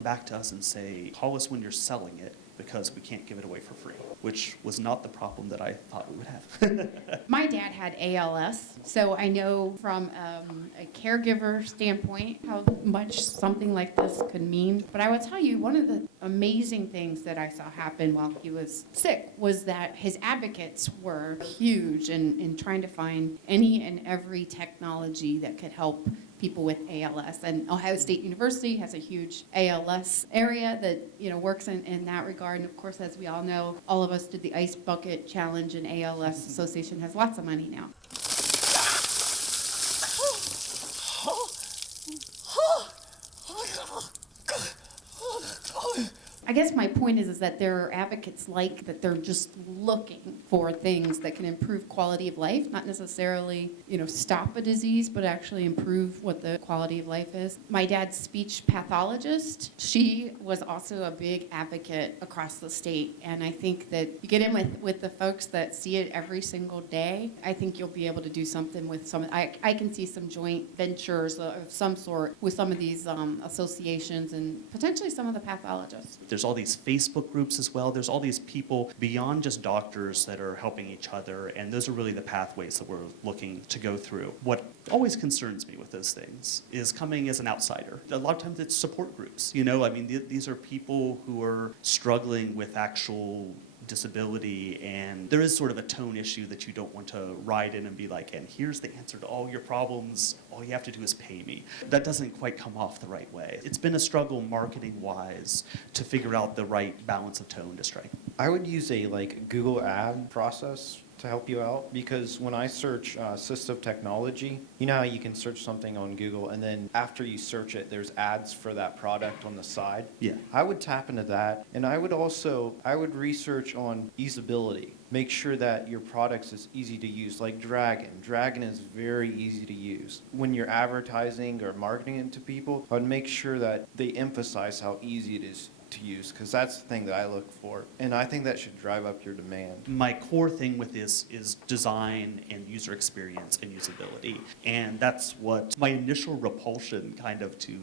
back to us and say, call us when you're selling it because we can't give it away for free, which was not the problem that I thought we would have. My dad had ALS, so I know from a caregiver standpoint how much something like this could mean. But I will tell you, one of the amazing things that I saw happen while he was sick was that his advocates were huge in trying to find any and every technology that could help people with ALS. And Ohio State University has a huge ALS area that, works in that regard. And of course, as we all know, all of us did the Ice Bucket Challenge, and ALS Association has lots of money now. I guess my point is that there are advocates like that they're just looking for things that can improve quality of life, not necessarily, stop a disease, but actually improve what the quality of life is. My dad's speech pathologist, she was also a big advocate across the state. And I think that you get in with the folks that see it every single day, I think you'll be able to do something with I can see some joint ventures of some sort with some of these associations and potentially some of the pathologists. There's all these Facebook groups as well. There's all these people beyond just doctors that are helping each other, and those are really the pathways that we're looking to go through. What always concerns me with those things is coming as an outsider. A lot of times it's support groups. These are people who are struggling with actual disability, and there is sort of a tone issue that you don't want to ride in and be like, and here's the answer to all your problems, all you have to do is pay me. That doesn't quite come off the right way. It's been a struggle marketing-wise to figure out the right balance of tone to strike. I would use a Google ad process to help you out, because when I search assistive technology, you know how you can search something on Google and then after you search it, there's ads for that product on the side? Yeah. I would tap into that, and I would research on usability. Make sure that your products is easy to use, like Dragon. Dragon is very easy to use. When you're advertising or marketing it to people, I would make sure that they emphasize how easy it is to use, because that's the thing that I look for, and I think that should drive up your demand. My core thing with this is design and user experience and usability, and that's what my initial repulsion kind of to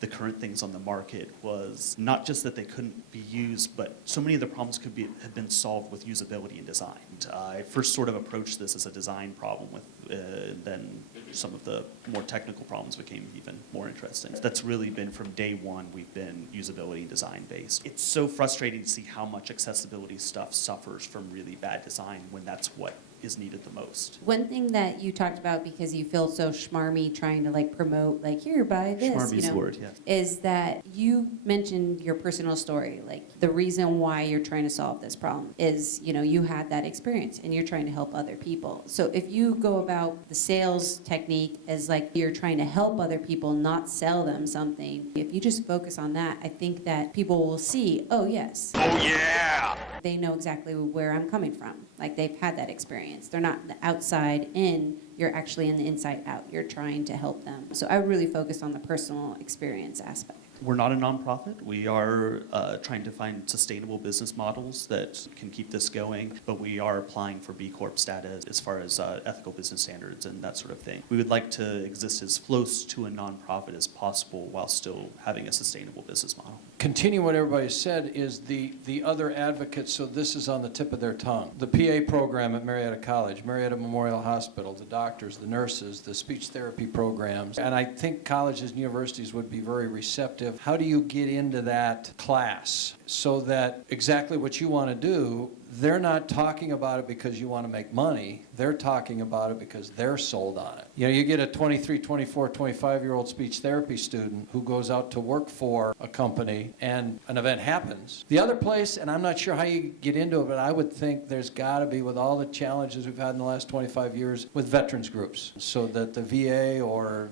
the current things on the market was, not just that they couldn't be used, but so many of the problems have been solved with usability and design. I first sort of approached this as a design problem then some of the more technical problems became even more interesting. That's really been from day one, we've been usability and design based. It's so frustrating to see how much accessibility stuff suffers from really bad design when that's what is needed the most. One thing that you talked about, because you feel so schmarmy trying to promote, here, buy this, Schmarmy's the word, yeah. is that you mentioned your personal story, the reason why you're trying to solve this problem is, you had that experience and you're trying to help other people. So if you go about the sales technique as you're trying to help other people, not sell them something, if you just focus on that, I think that people will see, oh yes. Oh yeah! They know exactly where I'm coming from. They've had that experience. They're not the outside in, you're actually in the inside out. You're trying to help them. So I would really focus on the personal experience aspect. We're not a nonprofit. We are trying to find sustainable business models that can keep this going, but we are applying for B Corp status as far as ethical business standards and that sort of thing. We would like to exist as close to a nonprofit as possible while still having a sustainable business model. Continue what everybody said is the other advocates, so this is on the tip of their tongue. The PA program at Marietta College, Marietta Memorial Hospital, the doctors, the nurses, the speech therapy programs, and I think colleges and universities would be very receptive. How do you get into that class so that exactly what you want to do, they're not talking about it because you want to make money. They're talking about it because they're sold on it. You get a 23, 24, 25-year-old speech therapy student who goes out to work for a company and an event happens. The other place, and I'm not sure how you get into it, but I would think there's got to be, with all the challenges we've had in the last 25 years, with veterans groups, so that the VA or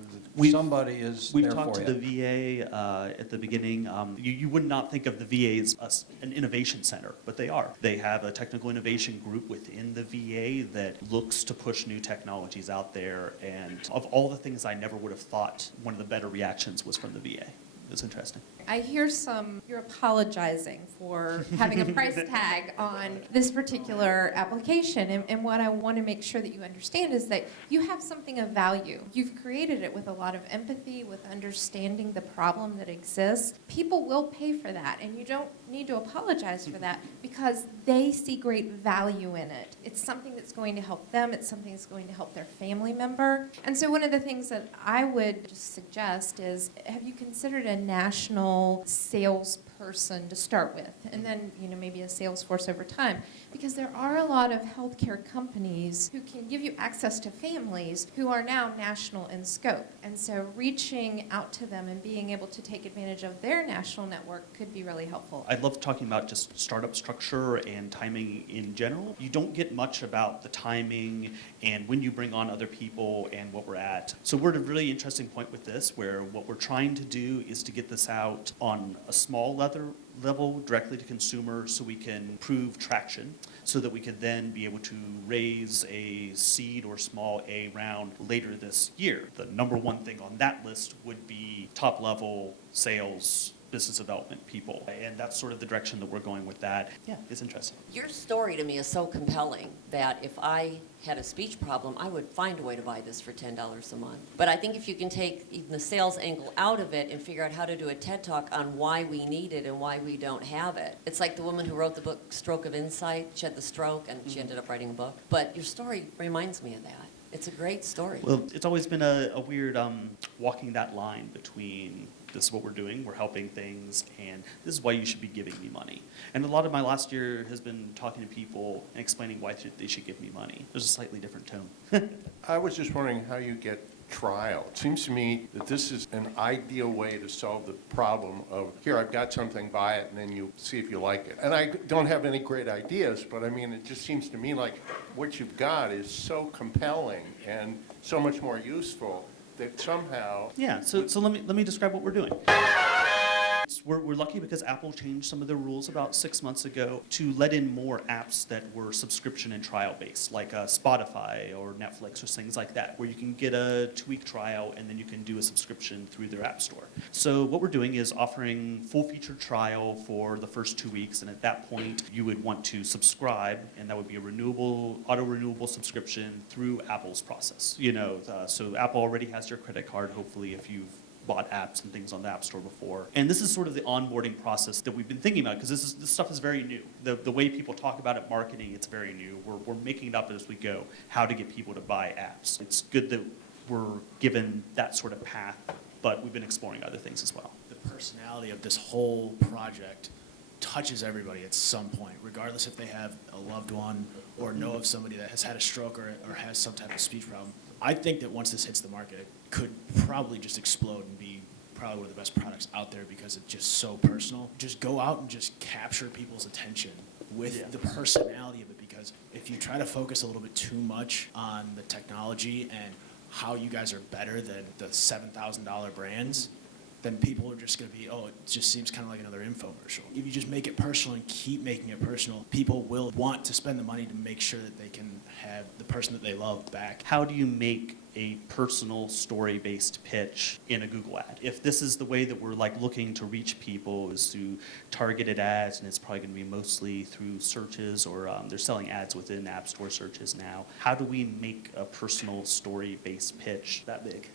somebody is there for you. We've talked to the VA at the beginning. You would not think of the VA as an innovation center, but they are. They have a technical innovation group within the VA that looks to push new technologies out there. And of all the things I never would have thought, one of the better reactions was from the VA. It was interesting. I hear you're apologizing for having a price tag on this particular application. And what I want to make sure that you understand is that you have something of value. You've created it with a lot of empathy, with understanding the problem that exists. People will pay for that, and you don't need to apologize for that because they see great value in it. It's something that's going to help them. It's something that's going to help their family member. And so one of the things that I would just suggest is, have you considered a national salesperson to start with, and then maybe a sales force over time? Because there are a lot of healthcare companies who can give you access to families who are now national in scope. And so reaching out to them and being able to take advantage of their national network could be really helpful. I love talking about just startup structure and timing in general. You don't get much about the timing and when you bring on other people and what we're at. So we're at a really interesting point with this, where what we're trying to do is to get this out on a small level directly to consumers so we can prove traction, so that we could then be able to raise a seed or small A round later this year. The number one thing on that list would be top level sales, business development people. And that's sort of the direction that we're going with that. Yeah, it's interesting. Your story to me is so compelling that if I had a speech problem, I would find a way to buy this for $10 a month. But I think if you can take even the sales angle out of it and figure out how to do a TED Talk on why we need it and why we don't have it. It's like the woman who wrote the book Stroke of Insight. She had the stroke and she ended up writing a book. But your story reminds me of that. It's a great story. Well, it's always been a weird walking that line between this is what we're doing, we're helping things, and this is why you should be giving me money. And a lot of my last year has been talking to people and explaining why they should give me money. There's a slightly different tone. I was just wondering how you get trial. It seems to me that this is an ideal way to solve the problem of, here, I've got something, buy it, and then you see if you like it. And I don't have any great ideas, but I mean, it just seems to me like what you've got is so compelling and so much more useful that somehow... Yeah, so let me describe what we're doing. We're lucky because Apple changed some of their rules about 6 months ago to let in more apps that were subscription and trial based, like Spotify or Netflix or things like that, where you can get a 2-week trial and then you can do a subscription through their app store. So what we're doing is offering full featured trial for the first 2 weeks, and at that point you would want to subscribe, and that would be a auto-renewable subscription through Apple's process. So Apple already has your credit card, hopefully, if you've bought apps and things on the App Store before. And this is sort of the onboarding process that we've been thinking about, because this stuff is very new. The way people talk about it, marketing, it's very new. We're making it up as we go, how to get people to buy apps. It's good that we're given that sort of path, but we've been exploring other things as well. The personality of this whole project touches everybody at some point, regardless if they have a loved one or know of somebody that has had a stroke or has some type of speech problem. I think that once this hits the market, it could probably just explode and be probably one of the best products out there because it's just so personal. Just go out and just capture people's attention with the personality of it, because if you try to focus a little bit too much on the technology and how you guys are better than the $7,000 brands, then people are just going to be, oh, it just seems kind of like another infomercial. If you just make it personal and keep making it personal, people will want to spend the money to make sure that they can have the person that they love back. How do you make a personal story-based pitch in a Google ad? If this is the way that we're looking to reach people, is through targeted ads, and it's probably going to be mostly through searches, or they're selling ads within App Store searches now. How do we make a personal story-based pitch that big?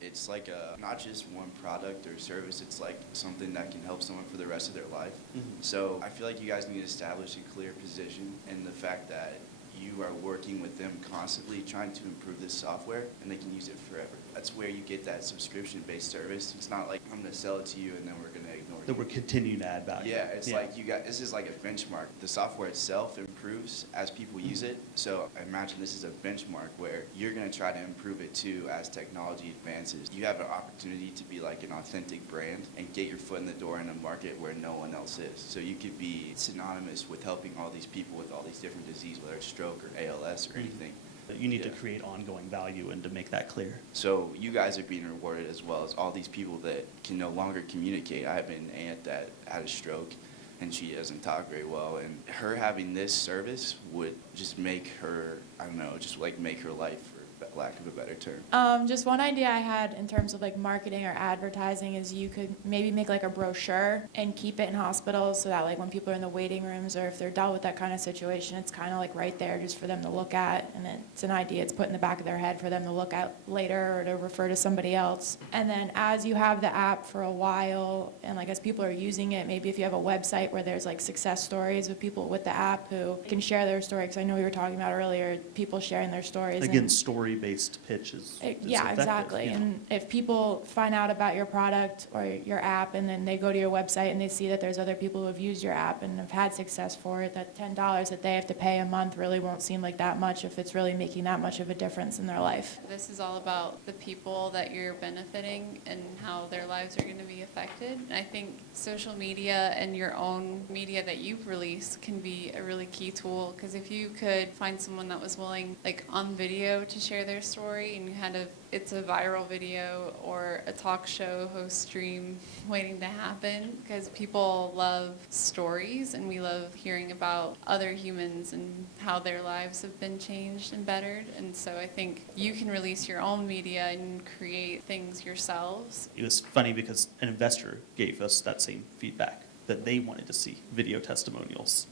It's like not just one product or service, it's like something that can help someone for the rest of their life. So I feel like you guys need to establish a clear position in the fact that you are working with them constantly trying to improve this software, and they can use it forever. That's where you get that subscription-based service. It's not like I'm going to sell it to you and then we're going to ignore you. That we're continuing to add value. Yeah, it's like this is like a benchmark. The software itself improves as people use it. So I imagine this is a benchmark where you're going to try to improve it too as technology advances. You have an opportunity to be like an authentic brand and get your foot in the door in a market where no one else is. So you could be synonymous with helping all these people with all these different diseases, whether it's stroke or ALS or anything. You need to create ongoing value and to make that clear. So you guys are being rewarded as well as all these people that can no longer communicate. I have an aunt that had a stroke and she doesn't talk very well, and her having this service would just make her, I don't know, just like make her life lack of a better term. Just one idea I had in terms of like marketing or advertising is you could maybe make like a brochure and keep it in hospitals so that like when people are in the waiting rooms or if they're dealt with that kind of situation, it's kind of like right there just for them to look at, and it's an idea it's put in the back of their head for them to look at later or to refer to somebody else. And then as you have the app for a while and like as people are using it, maybe if you have a website where there's like success stories of people with the app who can share their story, because I know we were talking about earlier, people sharing their stories. Again, and story-based pitch is yeah, effective, exactly. yeah. And if people find out about your product or your app and then they go to your website and they see that there's other people who have used your app and have had success for it, that $10 that they have to pay a month really won't seem like that much if it's really making that much of a difference in their life. This is all about the people that you're benefiting and how their lives are going to be affected. And I think social media and your own media that you've released can be a really key tool, because if you could find someone that was willing, like on video, to share their story, and you had it's a viral video or a talk show host stream waiting to happen, because people love stories and we love hearing about other humans and how their lives have been changed and bettered. And so I think you can release your own media and create things yourselves. It was funny because an investor gave us that same feedback, that they wanted to see video testimonials,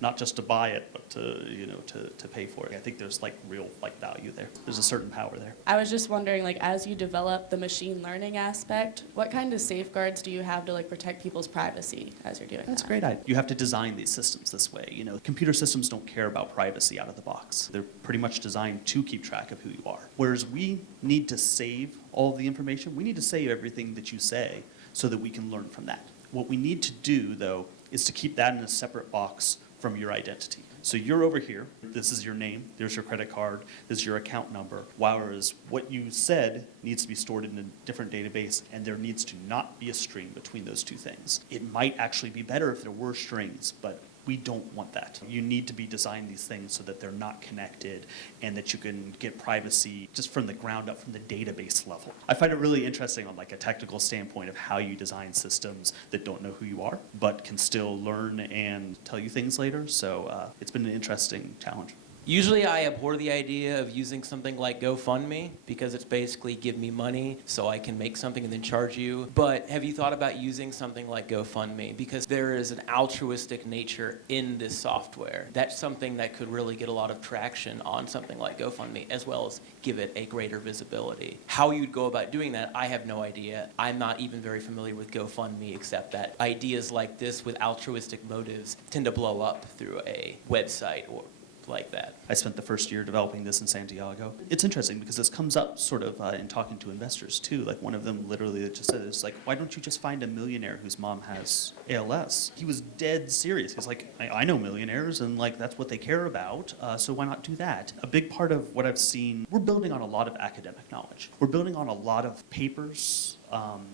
not just to buy it, but to pay for it. I think there's like real value there. There's a certain power there. I was just wondering, as you develop the machine learning aspect, what kind of safeguards do you have to protect people's privacy as you're doing That's that? a great idea. You have to design these systems this way. Computer systems don't care about privacy out of the box. They're pretty much designed to keep track of who you are. Whereas we need to save all of the information. We need to save everything that you say so that we can learn from that. What we need to do, though, is to keep that in a separate box from your identity. So you're over here, this is your name, there's your credit card, this is your account number, whereas what you said needs to be stored in a different database, and there needs to not be a string between those two things. It might actually be better if there were strings, but we don't want that. You need to be designing these things so that they're not connected and that you can get privacy just from the ground up, from the database level. I find it really interesting on a technical standpoint of how you design systems that don't know who you are, but can still learn and tell you things later. So it's been an interesting challenge. Usually I abhor the idea of using something like GoFundMe because it's basically give me money so I can make something and then charge you. But have you thought about using something like GoFundMe? Because there is an altruistic nature in this software. That's something that could really get a lot of traction on something like GoFundMe, as well as give it a greater visibility. How you'd go about doing that, I have no idea. I'm not even very familiar with GoFundMe, except that ideas like this with altruistic motives tend to blow up through a website or like that. I spent the first year developing this in Santiago. It's interesting because this comes up sort of in talking to investors too. One of them literally just said, it's why don't you just find a millionaire whose mom has ALS? He was dead serious. He's like, I know millionaires and that's what they care about, so why not do that? A big part of what I've seen, we're building on a lot of academic knowledge. We're building on a lot of papers,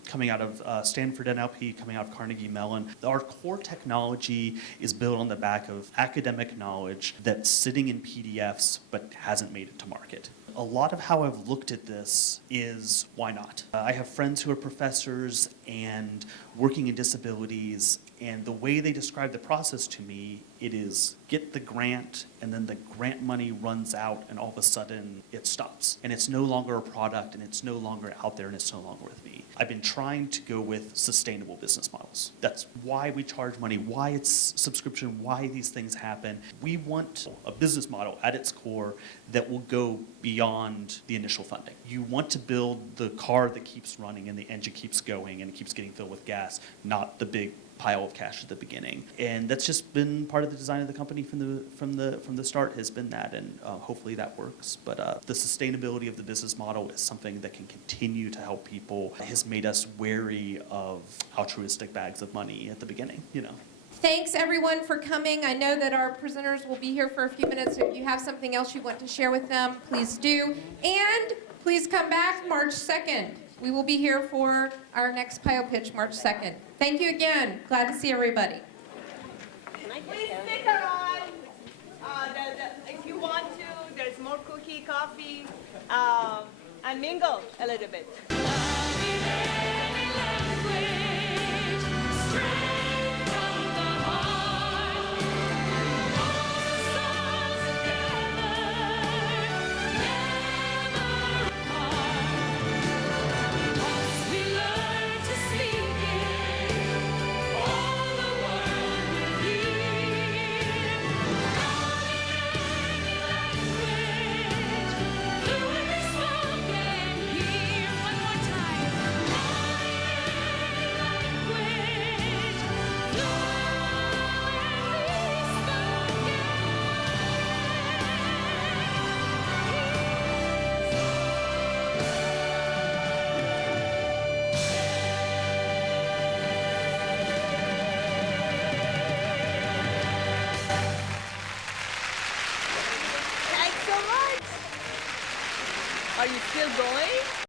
coming out of Stanford NLP, coming out of Carnegie Mellon. Our core technology is built on the back of academic knowledge that's sitting in PDFs but hasn't made it to market. A lot of how I've looked at this is why not? I have friends who are professors and working in disabilities, and the way they describe the process to me, it is get the grant, and then the grant money runs out, and all of a sudden it stops. And it's no longer a product, and it's no longer out there, and it's no longer with me. I've been trying to go with sustainable business models. That's why we charge money, why it's subscription, why these things happen. We want a business model at its core that will go beyond the initial funding. You want to build the car that keeps running and the engine keeps going and it keeps getting filled with gas, not the big pile of cash at the beginning. And that's just been part of the design of the company from the start, has been that, and hopefully that works. But the sustainability of the business model is something that can continue to help people. It has made us wary of altruistic bags of money at the beginning, Thanks, everyone, for coming. I know that our presenters will be here for a few minutes, so if you have something else you want to share with them, please do. And please come back March 2nd. We will be here for our next PioPitch, March 2nd. Thank you again. Glad to see everybody. Please stick around. If you want to, there's more cookie, coffee, and mingle a little bit. so much. Are you still going?